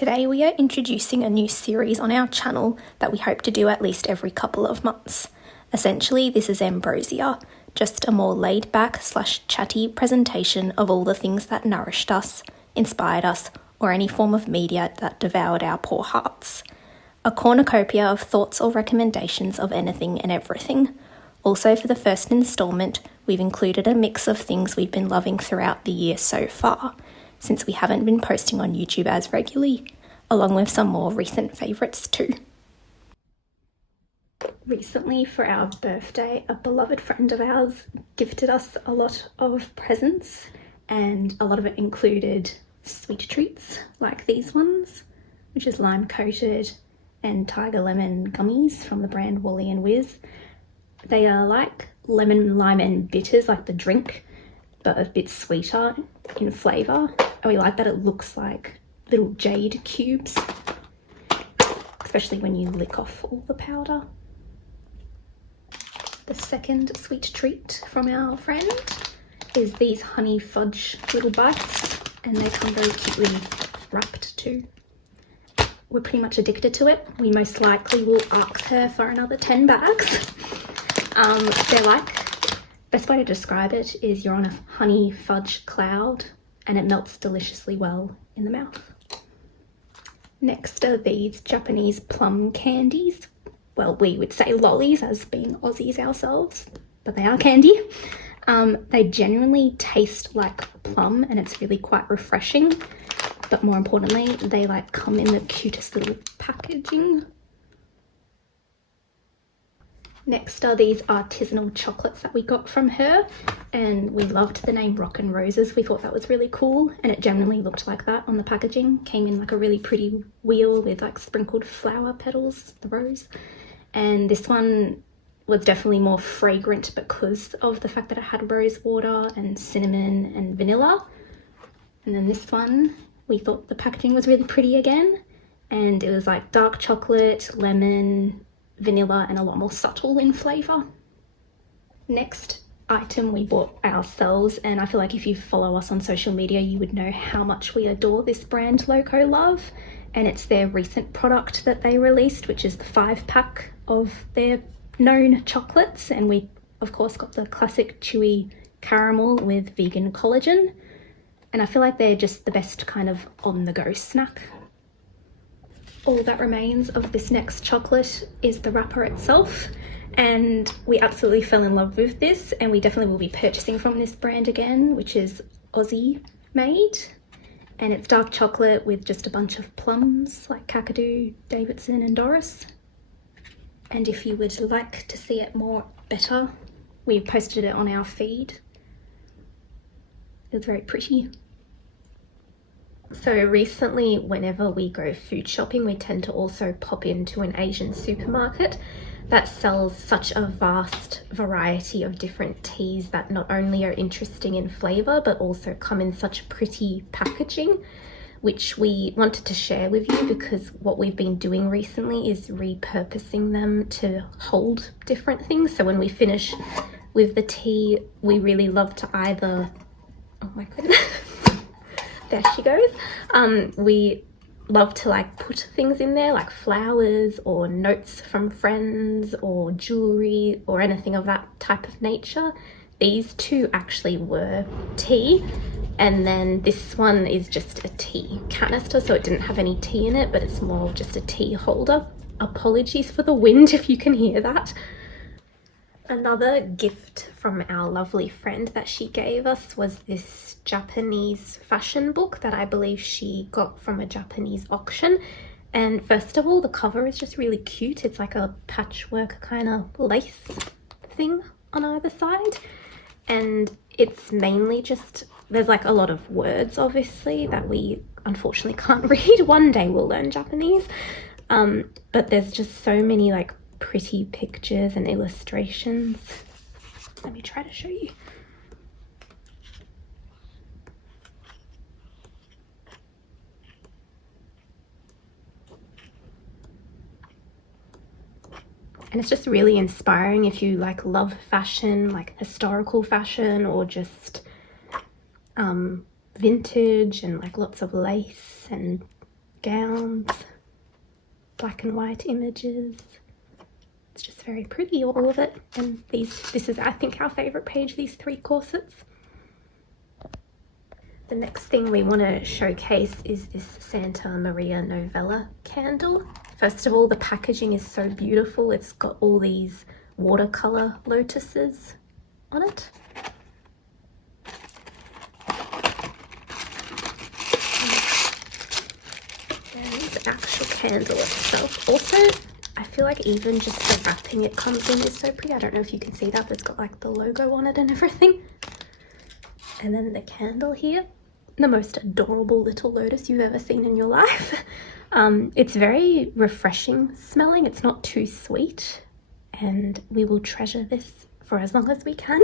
Today we are introducing a new series on our channel that we hope to do at least every couple of months. Essentially, this is Ambrosia, just a more laid-back / chatty presentation of all the things that nourished us, inspired us, or any form of media that devoured our poor hearts. A cornucopia of thoughts or recommendations of anything and everything. Also, for the first instalment, we've included a mix of things we've been loving throughout the year so far, since we haven't been posting on YouTube as regularly, along with some more recent favourites too. Recently, for our birthday, a beloved friend of ours gifted us a lot of presents, and a lot of it included sweet treats like these ones, which is lime coated, and tiger lemon gummies from the brand Wally and Wiz. They are like lemon, lime and bitters, like the drink, but a bit sweeter in flavour. And we like that it looks like little jade cubes, especially when you lick off all the powder. The second sweet treat from our friend is these honey fudge little bites, and they come very cutely wrapped too. We're pretty much addicted to it. We most likely will ask her for another 10 bags. They're like, best way to describe it is you're on a honey fudge cloud and it melts deliciously well in the mouth. Next are these Japanese plum candies. Well, we would say lollies as being Aussies ourselves, but they are candy. They genuinely taste like plum and it's really quite refreshing. But more importantly, they like come in the cutest little packaging. Next are these artisanal chocolates that we got from her, and we loved the name Rock and Roses. We thought that was really cool, and it genuinely looked like that on the packaging. Came in like a really pretty wheel with like sprinkled flower petals, the rose. And this one was definitely more fragrant because of the fact that it had rose water and cinnamon and vanilla. And then this one, we thought the packaging was really pretty again, and it was like dark chocolate, lemon, vanilla, and a lot more subtle in flavour. Next item we bought ourselves, and I feel like if you follow us on social media you would know how much we adore this brand Loco Love, and it's their recent product that they released, which is the 5-pack of their known chocolates, and we of course got the classic chewy caramel with vegan collagen, and I feel like they're just the best kind of on-the-go snack. All that remains of this next chocolate is the wrapper itself, and we absolutely fell in love with this, and we definitely will be purchasing from this brand again, which is Aussie made, and it's dark chocolate with just a bunch of plums like Kakadu, Davidson and Doris. And if you would like to see it more better, we posted it on our feed. It's very pretty. So recently, whenever we go food shopping, we tend to also pop into an Asian supermarket that sells such a vast variety of different teas that not only are interesting in flavour but also come in such pretty packaging, which we wanted to share with you because what we've been doing recently is repurposing them to hold different things. So when we finish with the tea, we really love to either, oh my goodness, there she goes. We love to like put things in there like flowers or notes from friends or jewelry or anything of that type of nature. These two actually were tea, and then this one is just a tea canister, so it didn't have any tea in it, but it's more just a tea holder. Apologies for the wind if you can hear that. Another gift from our lovely friend that she gave us was this Japanese fashion book that I believe she got from a Japanese auction. And first of all, the cover is just really cute. It's like a patchwork kind of lace thing on either side. And it's mainly just, there's like a lot of words obviously that we unfortunately can't read. One day we'll learn Japanese. But there's just so many like pretty pictures and illustrations. Let me try to show you. And it's just really inspiring if you like love fashion, like historical fashion, or just vintage and like lots of lace and gowns, black and white images. It's just very pretty, all of it. And this is, I think, our favorite page, these 3 corsets. The next thing we want to showcase is this Santa Maria Novella candle. First of all, the packaging is so beautiful. It's got all these watercolor lotuses on it. And the actual candle itself. Also, I feel like even just the wrapping it comes in is so pretty. I don't know if you can see that, but it's got like the logo on it and everything. And then the candle here. The most adorable little lotus you've ever seen in your life. It's very refreshing smelling. It's not too sweet, and we will treasure this for as long as we can.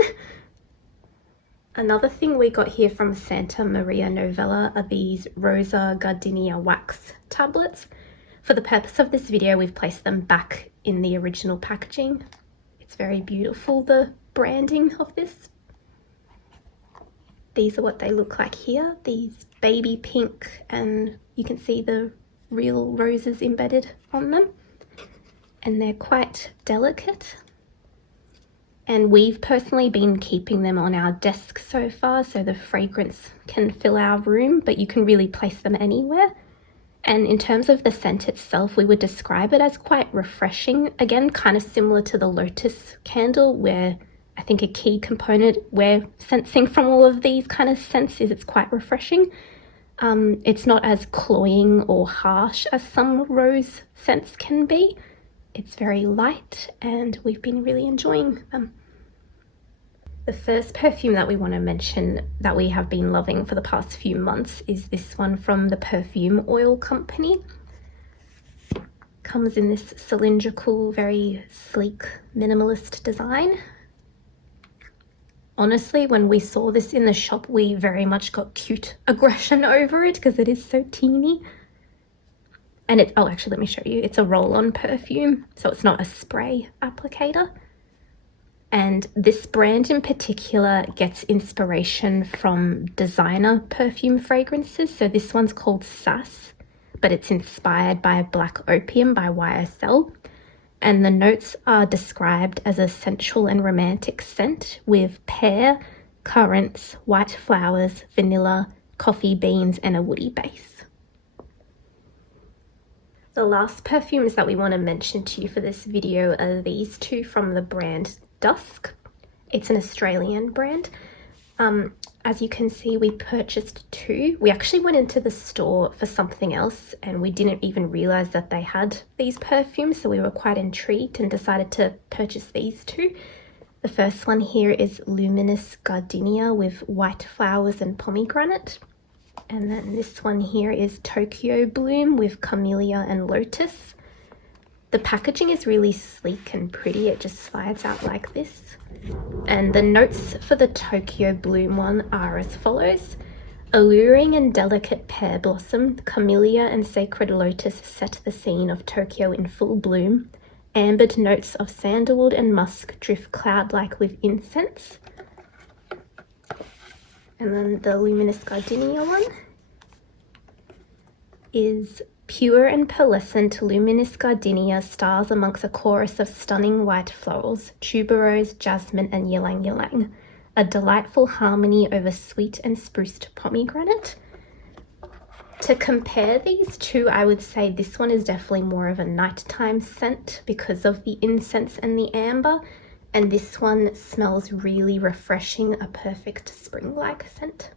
Another thing we got here from Santa Maria Novella are these Rosa Gardenia wax tablets. For the purpose of this video, we've placed them back in the original packaging. It's very beautiful, the branding of this. These are what they look like here, these baby pink, and you can see the real roses embedded on them. And they're quite delicate. And we've personally been keeping them on our desk so far, so the fragrance can fill our room, but you can really place them anywhere. And in terms of the scent itself, we would describe it as quite refreshing. Again, kind of similar to the Lotus candle, where I think a key component we're sensing from all of these kind of scents is it's quite refreshing. It's not as cloying or harsh as some rose scents can be. It's very light, and we've been really enjoying them. The first perfume that we want to mention that we have been loving for the past few months is this one from the Perfume Oil Company. Comes in this cylindrical, very sleek, minimalist design. Honestly, when we saw this in the shop, we very much got cute aggression over it because it is so teeny. And it's, oh, actually, let me show you. It's a roll-on perfume, so it's not a spray applicator. And this brand in particular gets inspiration from designer perfume fragrances. So this one's called Sass, but it's inspired by Black Opium by YSL. And the notes are described as a sensual and romantic scent with pear, currants, white flowers, vanilla, coffee beans, and a woody base. The last perfumes that we want to mention to you for this video are these 2 from the brand Dusk. It's an Australian brand. As you can see, we purchased 2. We actually went into the store for something else and we didn't even realize that they had these perfumes, so we were quite intrigued and decided to purchase these 2. The first one here is Luminous Gardenia with white flowers and pomegranate. And then this one here is Tokyo Bloom with camellia and lotus. The packaging is really sleek and pretty. It just slides out like this. And the notes for the Tokyo Bloom one are as follows. Alluring and delicate pear blossom, camellia and sacred lotus set the scene of Tokyo in full bloom. Ambered notes of sandalwood and musk drift cloud-like with incense. And then the Luminous Gardenia one is pure and pearlescent luminous gardenia stars amongst a chorus of stunning white florals, tuberose, jasmine, and ylang ylang. A delightful harmony over sweet and spruced pomegranate. To compare these 2, I would say this one is definitely more of a nighttime scent because of the incense and the amber, and this one smells really refreshing, a perfect spring-like scent.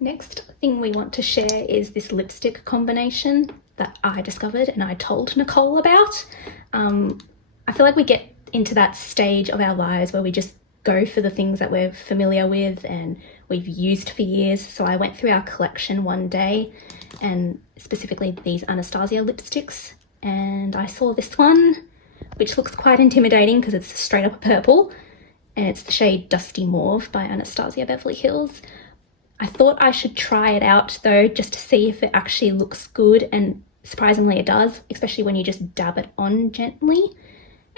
Next thing we want to share is this lipstick combination that I discovered and I told Nicole about. I feel like we get into that stage of our lives where we just go for the things that we're familiar with and we've used for years. So I went through our collection one day, and specifically these Anastasia lipsticks, and I saw this one, which looks quite intimidating because it's straight up purple, and it's the shade Dusty Mauve by Anastasia Beverly Hills. I thought I should try it out though, just to see if it actually looks good, and surprisingly it does, especially when you just dab it on gently.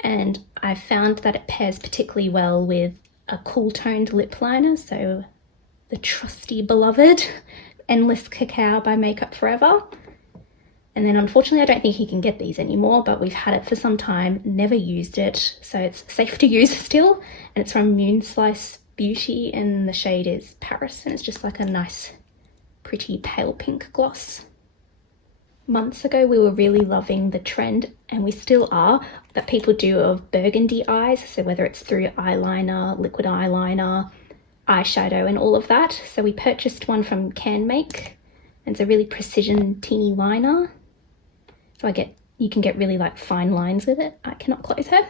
And I found that it pairs particularly well with a cool toned lip liner, so the trusty beloved Endless Cacao by Makeup Forever. And then unfortunately, I don't think you can get these anymore, but we've had it for some time, never used it, so it's safe to use still. And it's from Moonslice Beauty, and the shade is Paris, and it's just like a nice, pretty pale pink gloss. Months ago, we were really loving the trend, and we still are, that people do of burgundy eyes. So whether it's through eyeliner, liquid eyeliner, eyeshadow, and all of that. So we purchased one from Can Make. It's a really precision teeny liner. So you can get really like fine lines with it. I cannot close her.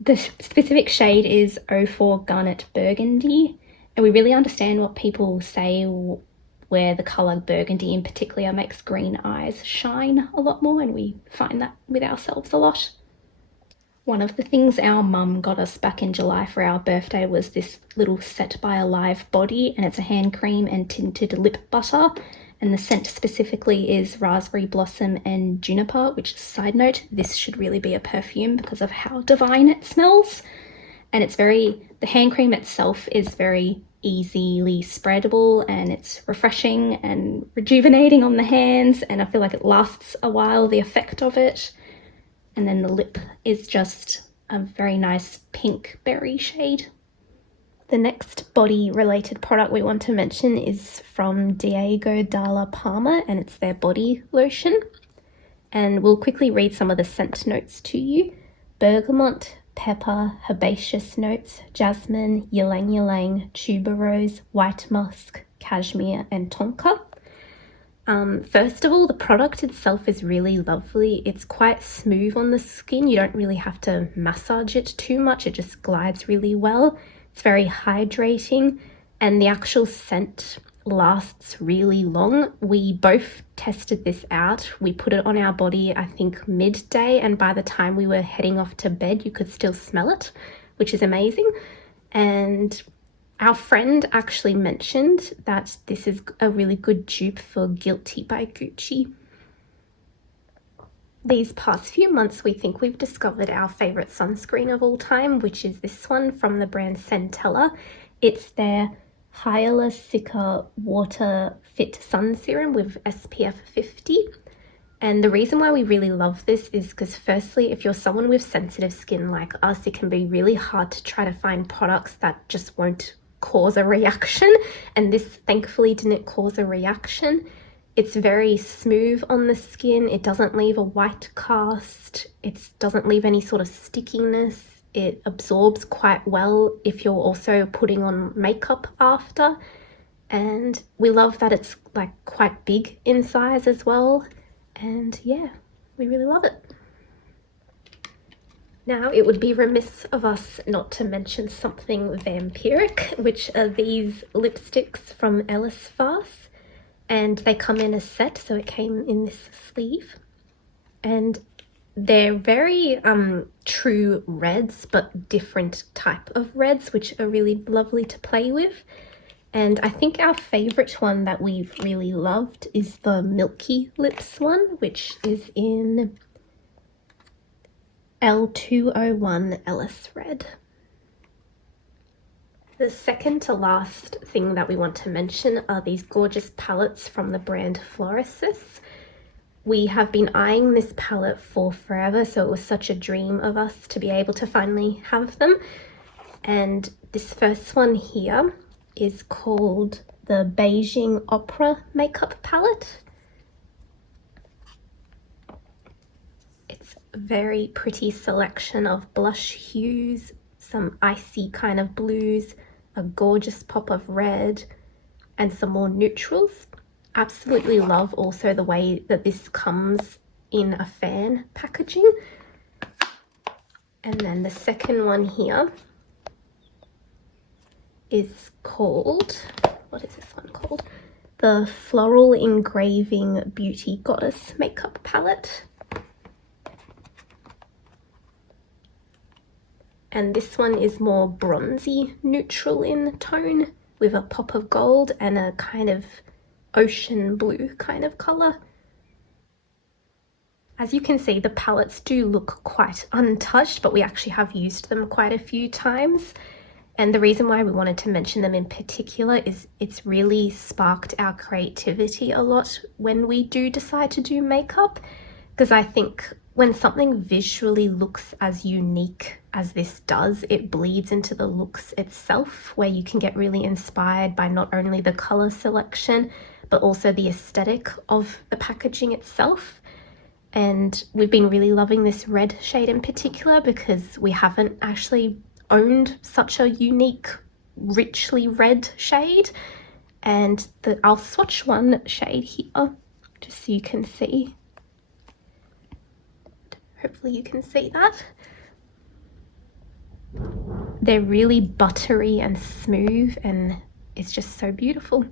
The specific shade is 04 Garnet Burgundy, and we really understand what people say where the colour burgundy in particular makes green eyes shine a lot more, and we find that with ourselves a lot. One of the things our mum got us back in July for our birthday was this little Set by Alive body, and it's a hand cream and tinted lip butter, and the scent specifically is raspberry blossom and juniper, which, side note, this should really be a perfume because of how divine it smells. And the hand cream itself is very easily spreadable, and it's refreshing and rejuvenating on the hands, and I feel like it lasts a while, the effect of it. And then the lip is just a very nice pink berry shade. The next body related product we want to mention is from Diego Dalla Palma, and it's their body lotion. And we'll quickly read some of the scent notes to you. Bergamot, pepper, herbaceous notes, jasmine, ylang ylang, tuberose, white musk, cashmere, and tonka. First of all, the product itself is really lovely. It's quite smooth on the skin. You don't really have to massage it too much. It just glides really well. It's very hydrating, and the actual scent lasts really long. We both tested this out. We put it on our body, I think, midday, and by the time we were heading off to bed, you could still smell it, which is amazing. And our friend actually mentioned that this is a really good dupe for Guilty by Gucci. These past few months, we think we've discovered our favourite sunscreen of all time, which is this one from the brand Centella. It's their Hyaluronic Water Fit Sun Serum with SPF 50. And the reason why we really love this is because, firstly, if you're someone with sensitive skin like us, it can be really hard to try to find products that just won't cause a reaction. And this thankfully didn't cause a reaction. It's very smooth on the skin. It doesn't leave a white cast. It doesn't leave any sort of stickiness. It absorbs quite well if you're also putting on makeup after. And we love that it's like quite big in size as well. And yeah, we really love it. Now, it would be remiss of us not to mention something vampiric, which are these lipsticks from Ellis Farce. And they come in a set, so it came in this sleeve. And they're very true reds, but different type of reds, which are really lovely to play with. And I think our favourite one that we've really loved is the Milky Lips one, which is in L201 Ellis Red. The second to last thing that we want to mention are these gorgeous palettes from the brand Florasis. We have been eyeing this palette for forever, so it was such a dream of us to be able to finally have them. And this first one here is called the Beijing Opera Makeup Palette. It's a very pretty selection of blush hues, some icy kind of blues, a gorgeous pop of red, and some more neutrals. Absolutely love also the way that this comes in a fan packaging. And then the second one here is called, what is this one called? The Floral Engraving Beauty Goddess Makeup Palette. And this one is more bronzy neutral in tone with a pop of gold and a kind of ocean blue kind of colour. As you can see, the palettes do look quite untouched, but we actually have used them quite a few times. And the reason why we wanted to mention them in particular is it's really sparked our creativity a lot when we do decide to do makeup, because I think when something visually looks as unique as this does, it bleeds into the looks itself, where you can get really inspired by not only the color selection, but also the aesthetic of the packaging itself. And we've been really loving this red shade in particular because we haven't actually owned such a unique, richly red shade. And I'll swatch one shade here just so you can see. Hopefully you can see that. They're really buttery and smooth, and it's just so beautiful.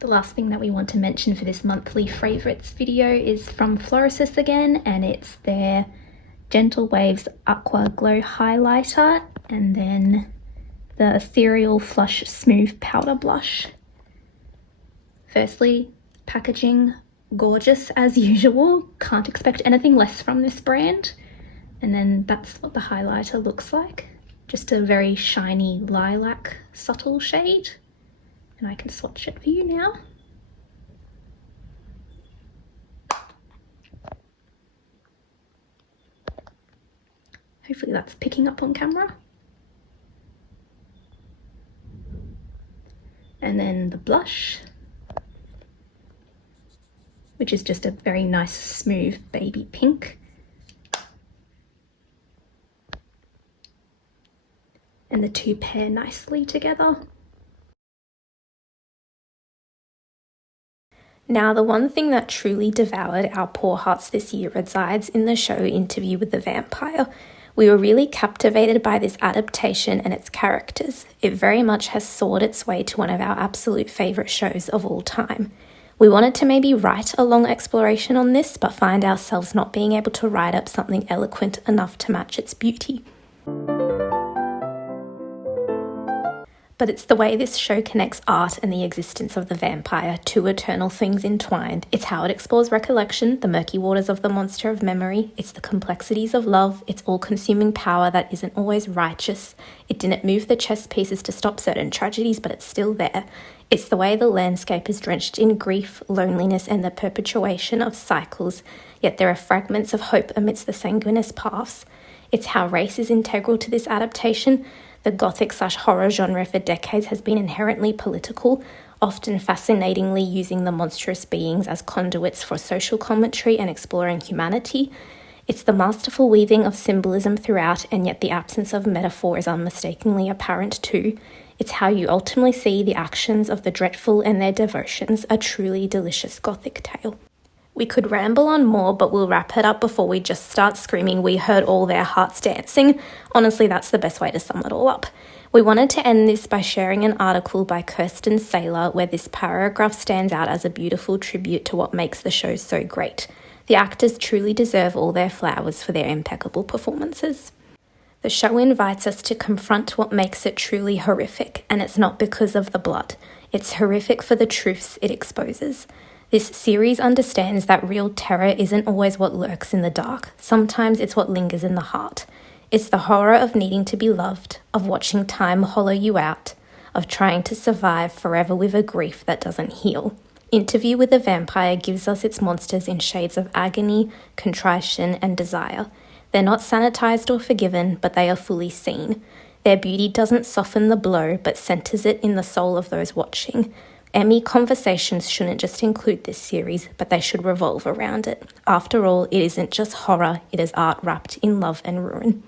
The last thing that we want to mention for this monthly favourites video is from Florisis again, and it's their Gentle Waves Aqua Glow Highlighter and then the Ethereal Flush Smooth Powder Blush. Firstly, packaging, gorgeous as usual. Can't expect anything less from this brand. And then that's what the highlighter looks like. Just a very shiny lilac subtle shade. And I can swatch it for you now. Hopefully that's picking up on camera. And then the blush, which is just a very nice smooth baby pink. And the two pair nicely together. Now, the one thing that truly devoured our poor hearts this year resides in the show Interview with the Vampire. We were really captivated by this adaptation and its characters. It very much has soared its way to one of our absolute favourite shows of all time. We wanted to maybe write a long exploration on this, but find ourselves not being able to write up something eloquent enough to match its beauty. But it's the way this show connects art and the existence of the vampire, two eternal things entwined. It's how it explores recollection, the murky waters of the monster of memory. It's the complexities of love. It's all-consuming power that isn't always righteous. It didn't move the chess pieces to stop certain tragedies, but it's still there. It's the way the landscape is drenched in grief, loneliness, and the perpetuation of cycles, yet there are fragments of hope amidst the sanguineous paths. It's how race is integral to this adaptation. The gothic/horror genre for decades has been inherently political, often fascinatingly using the monstrous beings as conduits for social commentary and exploring humanity. It's the masterful weaving of symbolism throughout, and yet the absence of metaphor is unmistakably apparent too. It's how you ultimately see the actions of the dreadful and their devotions, a truly delicious gothic tale. We could ramble on more, but we'll wrap it up before we just start screaming we heard all their hearts dancing. Honestly, that's the best way to sum it all up. We wanted to end this by sharing an article by Kirsten Saylor where this paragraph stands out as a beautiful tribute to what makes the show so great. The actors truly deserve all their flowers for their impeccable performances. The show invites us to confront what makes it truly horrific, and it's not because of the blood. It's horrific for the truths it exposes. This series understands that real terror isn't always what lurks in the dark. Sometimes it's what lingers in the heart. It's the horror of needing to be loved, of watching time hollow you out, of trying to survive forever with a grief that doesn't heal. Interview with the Vampire gives us its monsters in shades of agony, contrition, and desire. They're not sanitized or forgiven, but they are fully seen. Their beauty doesn't soften the blow, but centers it in the soul of those watching. Emmy conversations shouldn't just include this series, but they should revolve around it. After all, it isn't just horror, it is art wrapped in love and ruin.